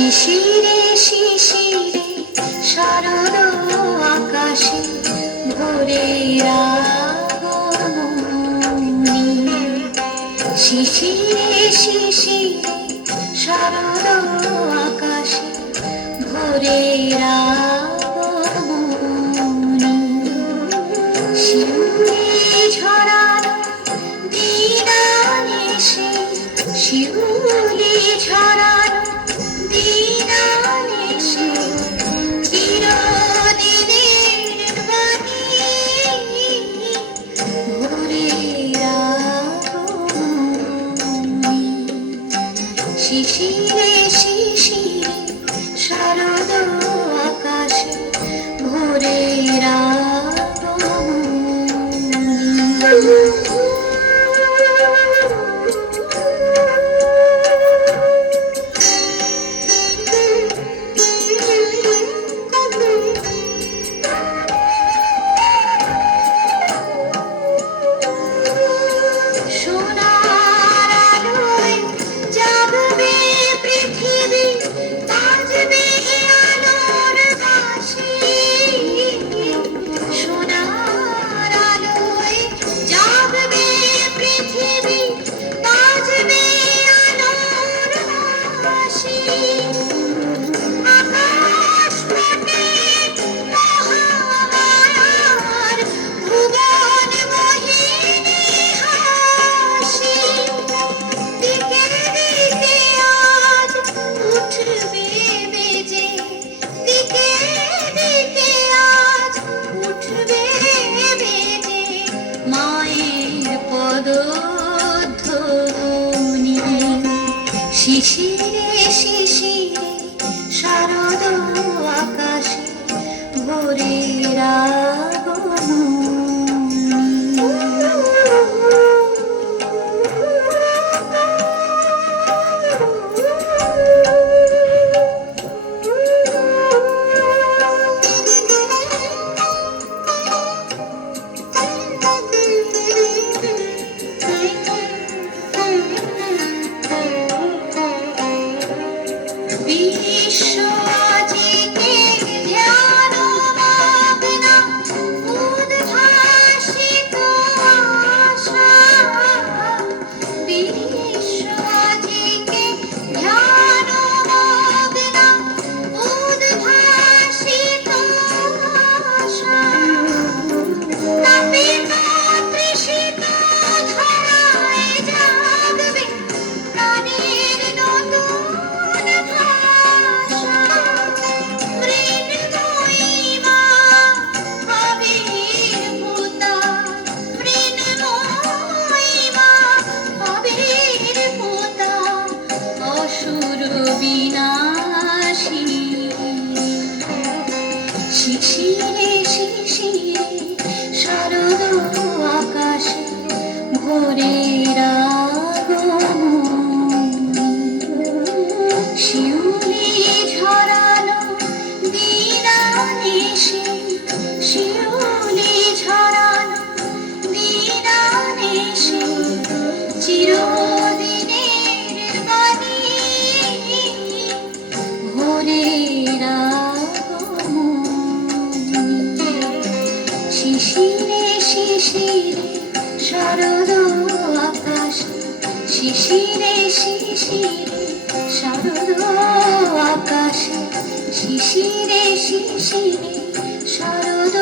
শিশিরে শিশিরে সরল আকাশে ভরে শিশিরে শিশিরে সরল আকাশে ভোরেরা শিউলি ঝরা una শিশিরে শিশিরে শারদ বিষ শিশিরে শিশিরে আকাশে ভোরের শিউলি ঝরালো দিনা নিশে শিউ শিশিরে শিশিরে সরল আকাশ। শিশিরে শিশিরে সরল আকাশ। শিশিরে শিশিরে সরল